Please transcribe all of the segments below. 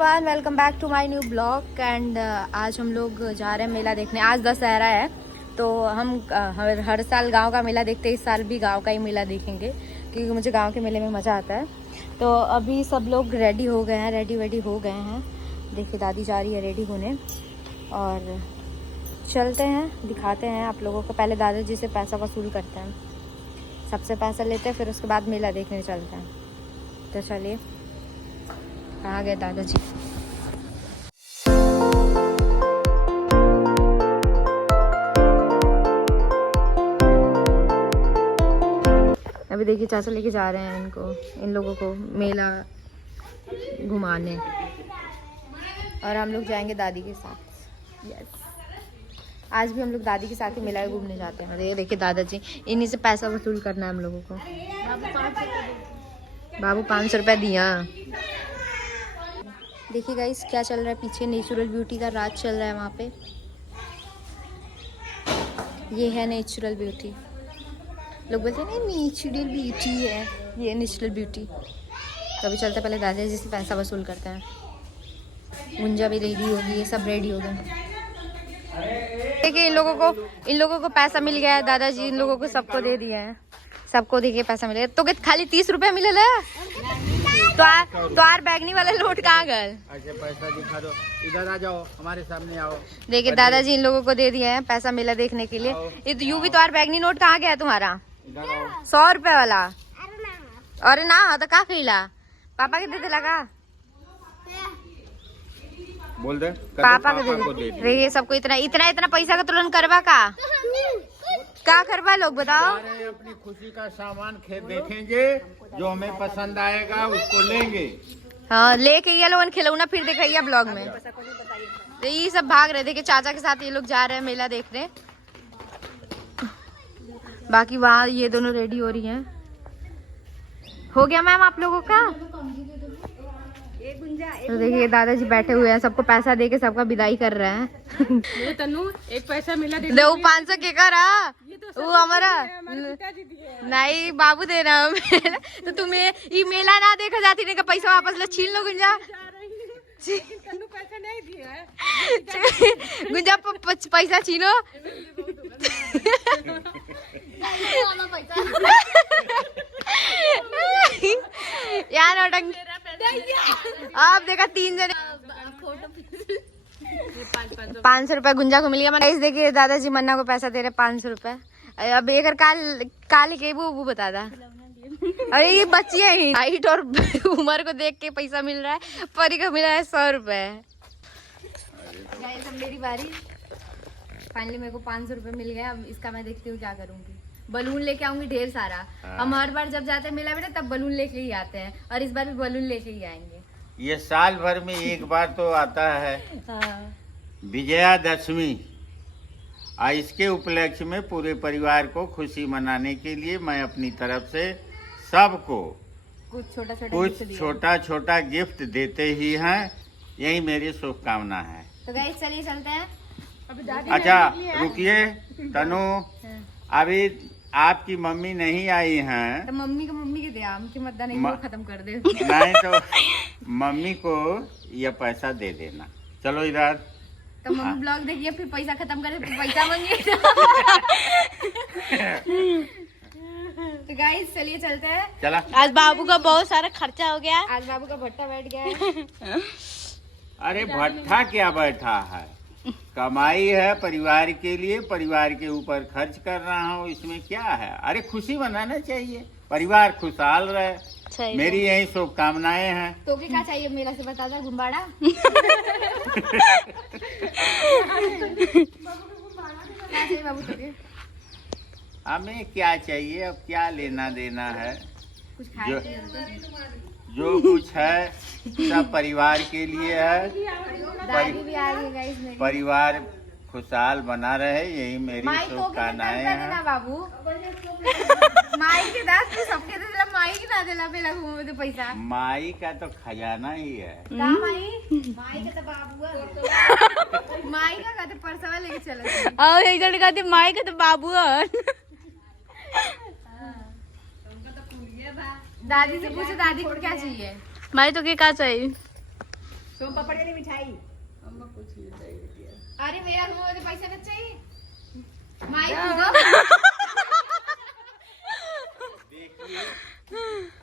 Everyone, welcome back to my new blog. And आज हम लोग जा रहे हैं मेला देखने। आज दशहरा है तो हम हर साल गांव का मेला देखते हैं। इस साल भी गांव का ही मेला देखेंगे क्योंकि मुझे गांव के मेले में मज़ा आता है। तो अभी सब लोग रेडी हो गए हैं, रेडी हो गए हैं। देखिए दादी जा रही है रेडी होने और चलते हैं, दिखाते हैं आप लोगों को। पहले दादाजी से पैसा वसूल करते हैं, सबसे पैसा लेते हैं, फिर उसके बाद मेला देखने चलते हैं। तो चलिए, कहाँ गए दादाजी? अभी देखिए चाचा लेके जा रहे हैं इन लोगों को मेला घुमाने और हम लोग जाएंगे दादी के साथ। यस, आज भी हम लोग दादी के साथ ही मेला घूमने जाते हैं। ये देखिए दादाजी, इन्हीं से पैसा वसूल करना है हम लोगों को। बाबू 500 रुपये दिया। देखिए गाइस क्या चल रहा है पीछे, नेचुरल ब्यूटी का राज चल रहा है वहाँ पे। ये है नेचुरल ब्यूटी। लोग बोलते हैं नहीं नेचुरल ब्यूटी है, ये नेचुरल ब्यूटी। तो अभी चलते पहले दादाजी से पैसा वसूल करते हैं। गुंजा भी रेडी होगी, ये सब रेडी हो गए। देखिए इन लोगों को पैसा मिल गया है। दादाजी इन लोगों को सबको दे दिया है। सबको देखिए पैसा मिल गया। तो खाली 30 रुपये मिले तो आर बैगनी वाला नोट कहाँ गए? अच्छा पैसा दिखा दो, इधर आ जाओ, हमारे सामने आओ। देखिए दादाजी इन लोगों को दे दिए हैं पैसा मेला देखने के लिए। यू भी तो आर बैगनी नोट कहाँ गया तुम्हारा? 100 रुपये वाला। अरे ना तो का खिला पापा के दे दे लगा, बोल दे पापा के दे दे। ये सबको इतना पैसा का तुलन करवा का करवा लोग बताओ। अपनी खुशी का सामान खेत देखेंगे, जो हमें पसंद आएगा उसको लेंगे। हाँ लेके ये लोग खिलौना फिर दिखाइए ब्लॉग में। तो ये सब भाग रहे थे कि चाचा के साथ ये लोग जा रहे हैं मेला देखने। बाकी वहाँ ये दोनों रेडी हो रही हैं। हो गया मैम आप लोगों का? तो देखिए दादाजी बैठे हुए हैं, सबको पैसा देके सबका विदाई कर रहे हैं। तनु एक पैसा मिला दे 500 के करा वो हमारा नहीं बाबू दे रहा तो तुम्हें ये मेला ना देखा जाती नहीं का पैसा वापस ले छीन लो गुंजा। पैसा नहीं दिया गुंजा पैसा छीनो। यार आप देखा 3 जने 500 रुपए गुंजा को मिल गया। मैं देखिए दादाजी मन्ना को पैसा दे रहे 500 रुपए। अब एक काल के वो बता दा। अरे ये बच्ची है ही हाइट और उम्र को देख के पैसा मिल रहा है। परी को मिला है 100 रुपए। मेरी बारी। फाइनली मेरे को 500 रुपए मिल गया। अब इसका मैं देखती हूँ क्या करूँगी। बलून लेके आऊंगी ढेर सारा। हम हर बार जब जाते हैं मेला में तब बलून लेके ही आते हैं और इस बार भी बलून लेके ही आएंगे। ये साल भर में एक बार तो आता है विजयादशमी। इसके उपलक्ष्य में पूरे परिवार को खुशी मनाने के लिए मैं अपनी तरफ से सबको कुछ छोटा छोटा गिफ्ट देते ही हैं। यही मेरी शुभकामना है। तो गाइस चलिए चलते हैं। अच्छा रुकिए तनु, अभी आपकी मम्मी नहीं आई हैं। तो मम्मी के दे, आम की मद्दा नहीं वो खत्म कर दे। नहीं तो मम्मी को ये पैसा दे देना। चलो इधर। तो मम्मी ब्लॉग देखिए फिर पैसा खत्म करे फिर पैसा मांगे। तो गाइस चलिए चलते हैं। चला। आज बाबू का बहुत सारा खर्चा हो गया। आज बाबू का भट्टा बैठ गया है। अरे भट्ठा क्या बैठा है, कमाई है परिवार के लिए, परिवार के ऊपर खर्च कर रहा हूँ, इसमें क्या है। अरे खुशी मनाना चाहिए, परिवार खुशहाल रहे, मेरी यही शुभकामनाएं हैं। तो क्या चाहिए मेला से बता दे गुम्बाड़ा। बाबू तो हमें क्या चाहिए, अब क्या लेना देना है। कुछ जो कुछ है सब परिवार के लिए है। दादी भी आ गई गाइस मेरी। परिवार खुशहाल बना रहे, यही मेरी शुभकामनाएं हैं। बाबू माई के दास तो सबके दे देला, माई के ना देला पे लगू में तो पैसा। माई का तो खजाना ही है। का माई का तो बाबू माई का कहते परसवा लेके चला। और एक जन कहते माई का तो बाबू। दादी से पूछो दादी को क्या चाहिए। माई तो क्या चाहिए? सोम पापड़ वाली मिठाई। अरे भैया मुझे पैसा नहीं चाहिए। माई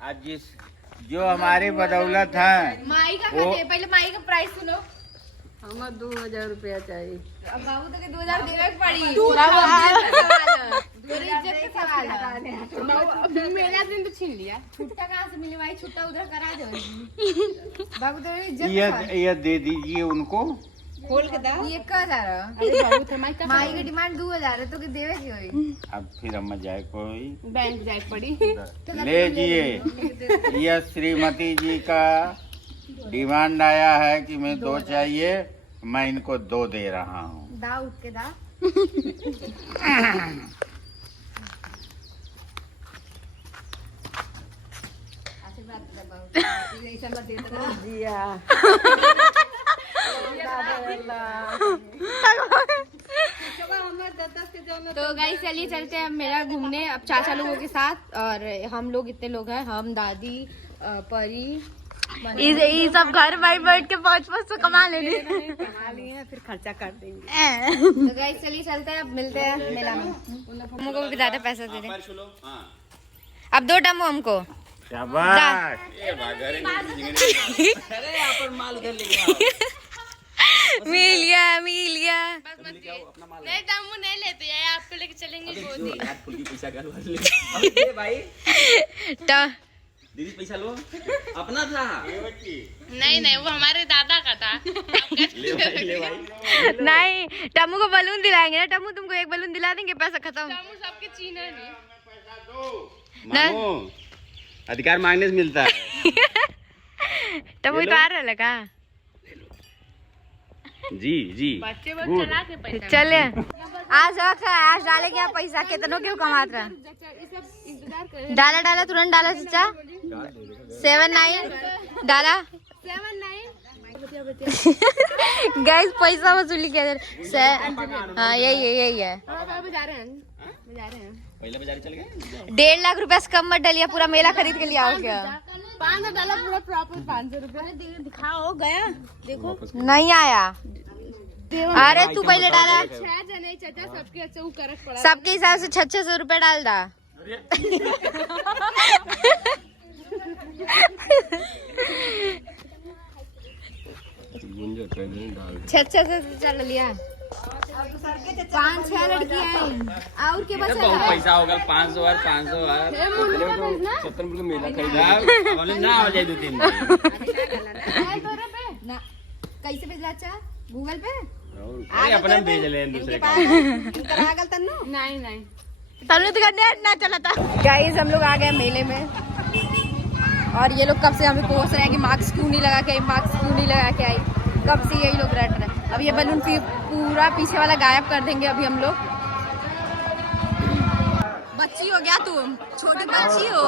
आज जो हमारी बदौलत है माई का वो- खाते पहले माई का प्राइस सुनो। हमें 2000 रुपया चाहिए। अब बाबू तो के 2000 देवे के पड़ी। बाबू, मेरी इज्जत का सवाल है। मेरा दिन तो छीन लिया। छुट्टा कहाँ से मिले भाई? छुट्टा उधर करा दो। बाबू तो मेरी इज्जत का सवाल है। ये दे दीजिए उनको। खोल के दा। ये 1000 है। अरे बाबू थे माई का माई की डिमांड 2000 है तो के देवे की होई? अब फिर अम्मा जाए कोई बैंक जाए पड़ी। लीजिए। यह श्रीमती जी का डिमांड आया है कि मैं 2 चाहिए, मैं इनको 2 दे रहा हूँ। दा उठ के दा। आशीर्वाद दे बाबू। ये ऐसा मत दे दो। जिया। तो गाइस चलिए चलते हैं अब मेला घूमने अब चाचा लोगों के साथ। और हम लोग इतने लोग हैं, हम दादी परी ये सब घर बैठ के 500 कमा लेंगे। कमा लिए हैं फिर खर्चा कर देंगे। तो गाइस चलिए चलते हैं अब मिलते हैं मेला में। हमको भी ज्यादा पैसा दे दे। अब 2 डमो हमको। शाबाश। मिलिया मिलिया। नहीं दमू नहीं लेते यार, आपको लेके चलेंगे गोदी। दीदी पैसा लो, अपना था। नहीं नहीं, वो हमारे दादा का था। ले भाई, ले भाई। नहीं, टम्मू को बलून दिलाएंगे ना। टम्मू तुमको 1 बलून दिला देंगे, पैसा खत्म। दमू सबके चीना नहीं। मांगो, अधिकार मांगने से मिलता है। टम्मू इतार लगा। जी जी। बच्चे वो चला के पैसा। चले आज डाले क्या पैसा? कितनों क्यों कमात रहा? डाला डाला तुरंत डाला चाचा। 7-9 डाला। 7-9 गैस पैसा वसूली किया हाँ यही है। पहले बाजार चल गए। 1.5 लाख रुपया से कम मत डालिए, पूरा मेला खरीद के लिए आओ क्या? 500 डाला पूरा प्रॉपर 500 रुपए। दिखाओ गया देखो नहीं आया। अरे तू पहले डाला। 6 जने चाचा सबके अच्छा वो करक पड़ा। सबके हिसाब से 600 रुपए डाल दा। छह से चल लिया। 5-6 लड़कियां हैं और के बचा बहुत पैसा होगा। 500 और 500 और 70 रुपए मेला खरीदा ना हो जाए 2-3 ना कैसे भेजला अच्छा? गूगल पे अरे अपना भेज ले दूसरे का। नहीं नहीं, तनु तो नेट ना चला था। गाइस हम लोग आ गए मेले में और ये लोग कब से हमें कोस रहे हैं कि मास्क क्यों नहीं लगा के आई, मास्क क्यों नहीं लगा के आई। कब से यही लोग रट रहे हैं। अब ये बलून पूरा पीछे वाला गायब कर देंगे अभी हम लोग। बच्ची हो गया तुम, छोटी बच्ची हो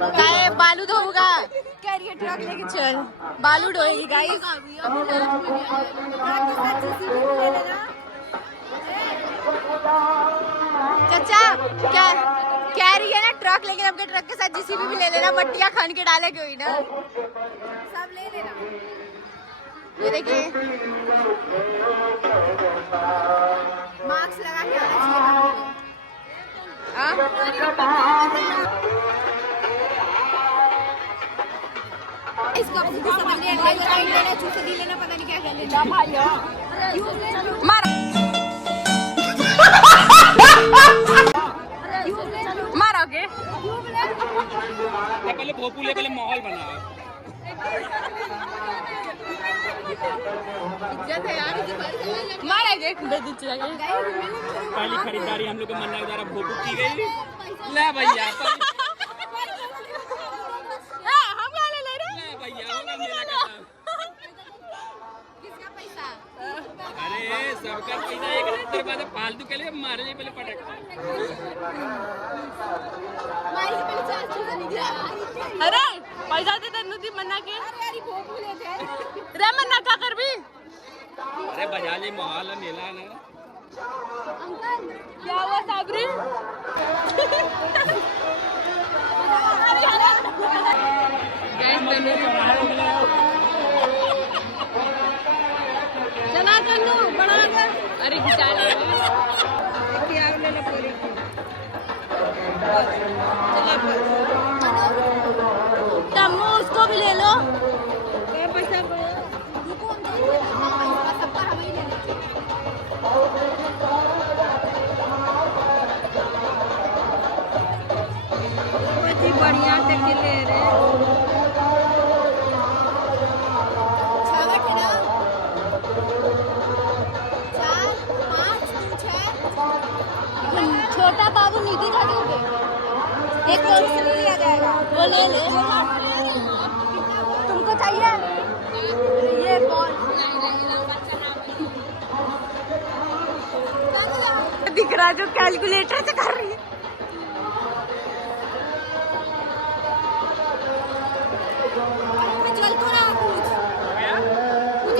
क्या? बालू धोगा कह रही है ट्रक लेके चल, बालू ढोएगी गाइस। चाचा क्या कह रही है ना, ट्रक लेके हमके ट्रक के साथ जीसीबी भी ले लेना, मट्टियाँ खन के डाले कोई ना, सब ले लेना। ये देखिए मास्क लगा के आना चाहिए। इसका लेना चूसनी लेना, पता नहीं क्या कर लेना। मारो मारोगे? पहले भोपू ले, पहले माहौल बना। इज्जत है यार इसे मारेंगे। पहली खरीदारी हम लोग के मन्ना के द्वारा भोपू की गई। ले भैया हम क्या ले रहे? ले भैया होगा मेला का। किसका पैसा? अरे सबका पैसा एक नहीं, बाद फालतू के लिए मारे लिए पहले पटक। मारी से पहले 4 चूसनी दिया। अरे पैसा दे तन्नू दी मन्ना के। अरे भोपू लेते रे मन्ना क्या कर भी? अरे बजा ले, माहौल है मेला है ना। क्या हुआ साबरी? चला कन्नू बड़ा कर। अरे खिंचा ले तम्मू उसको भी ले लो। बढ़िया टके ले रहे छोटा बाबू नीति खा दोगे, एक पेंसिल लिया जाएगा, वो ले ले। तुमको चाहिए ये बॉल? दिख रहा जो कैलकुलेटर से कर रही है। जल तो रहा कुछ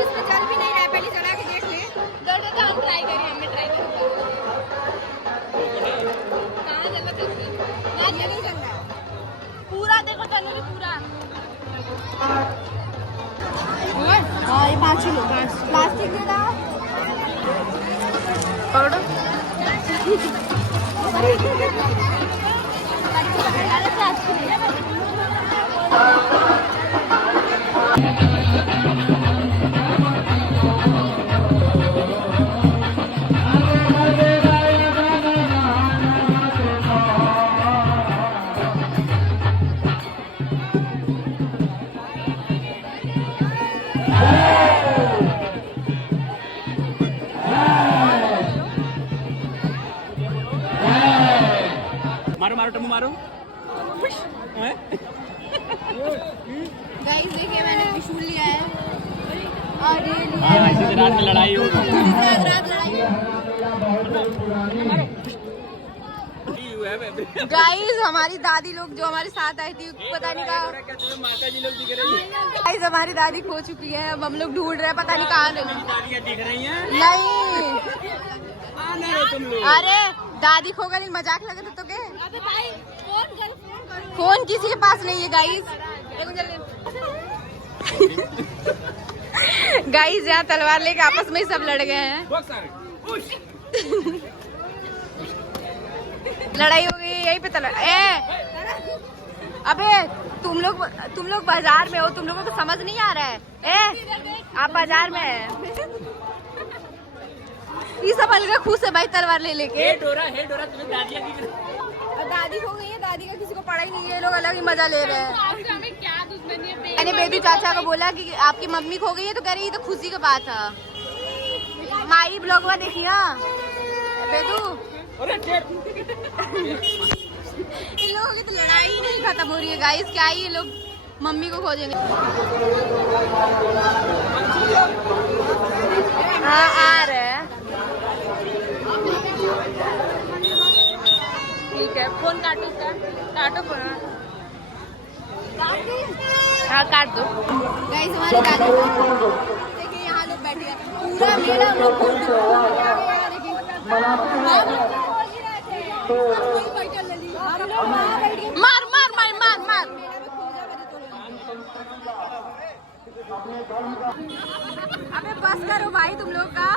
इसमें जल भी नहीं रहा, पहले चला के देख ले। हम ट्राई करिए, हमें ट्राई करेंगे। कहाँ जगह चलती है? ये नहीं चल रहा है पूरा, देखो तनूरी पूरा। हाँ ये 5 किलो प्लास्टिक दे रहा मारो मारो टम्मू मारो। गाइस देखिए मैंने त्रिशूल लिया है और ये लिया है। इसी से रात में लड़ाई होगी। रात लड़ाई। गाइस हमारी दादी लोग जो हमारे साथ आई थी पता नहीं कहाँ। माता जी लोग दिख रही है। गाइस हमारी दादी खो चुकी है, अब हम लोग ढूंढ रहे हैं, पता नहीं कहाँ गई। दादियाँ दिख रही हैं। नहीं आने दो तुम लोग। अरे दादी खो गई, मजाक लगे तो के अबे भाई फोन कर। फोन किसी के पास नहीं है गाइस। गाइस यहाँ तलवार लेके आपस में ही सब लड़ गए हैं। लड़ाई हो गई यहीं पे अबे तुम लोग बाजार में हो, तुम लोगों को समझ नहीं आ रहा है। आप बाजार में है। ये सब अलग खुश है भाई तलवार ले लेके। हे डोरा तुम्हें दादियाँ दिख रही। और दादी हो गई है, दादी का किसी को पड़ा ही नहीं है, ये लोग अलग ही मजा ले रहे हैं। आपसे हमें क्या दुश्मनी है? मैंने बेदू चाचा को बोला कि आपकी मम्मी खो गई है, तो कह रही ये तो खुशी की बात है। माई ब्लॉगवा देखिए बेदू। इन लोगों की तो लड़ाई ही नहीं खत्म हो रही है गाइस, क्या ही ये लोग मम्मी को खोजेंगे। हाँ आ रहे हैं, ठीक है। फोन काटो इसका, काटो फोन। हाँ काट दो। गाइस हमारी दादी देखिए यहाँ लोग बैठे हैं, पूरा मेला हम लोग घूम चुके हैं। मार मार मार मार मार। अबे बस करो भाई तुम लोग का।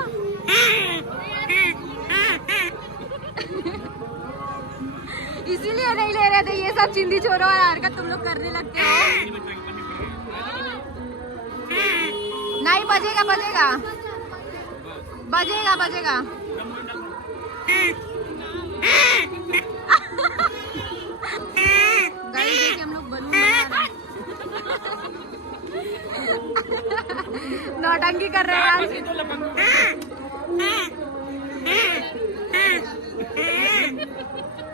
इसीलिए नहीं ले रहे थे ये सब चिंदी चोरों और हरकत तुम लोग करने लगते हो। नहीं बजेगा बजेगा बजेगा बजेगा। गाइस देखिए हम लोग बलून बना रहे हैं। नौटंकी कर रहे हैं यार।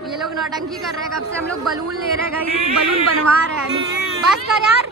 ये लोग नौटंकी कर रहे हैं, कब से हम लोग बलून ले रहे हैं गाइस, बलून बनवा रहे हैं। बस कर यार।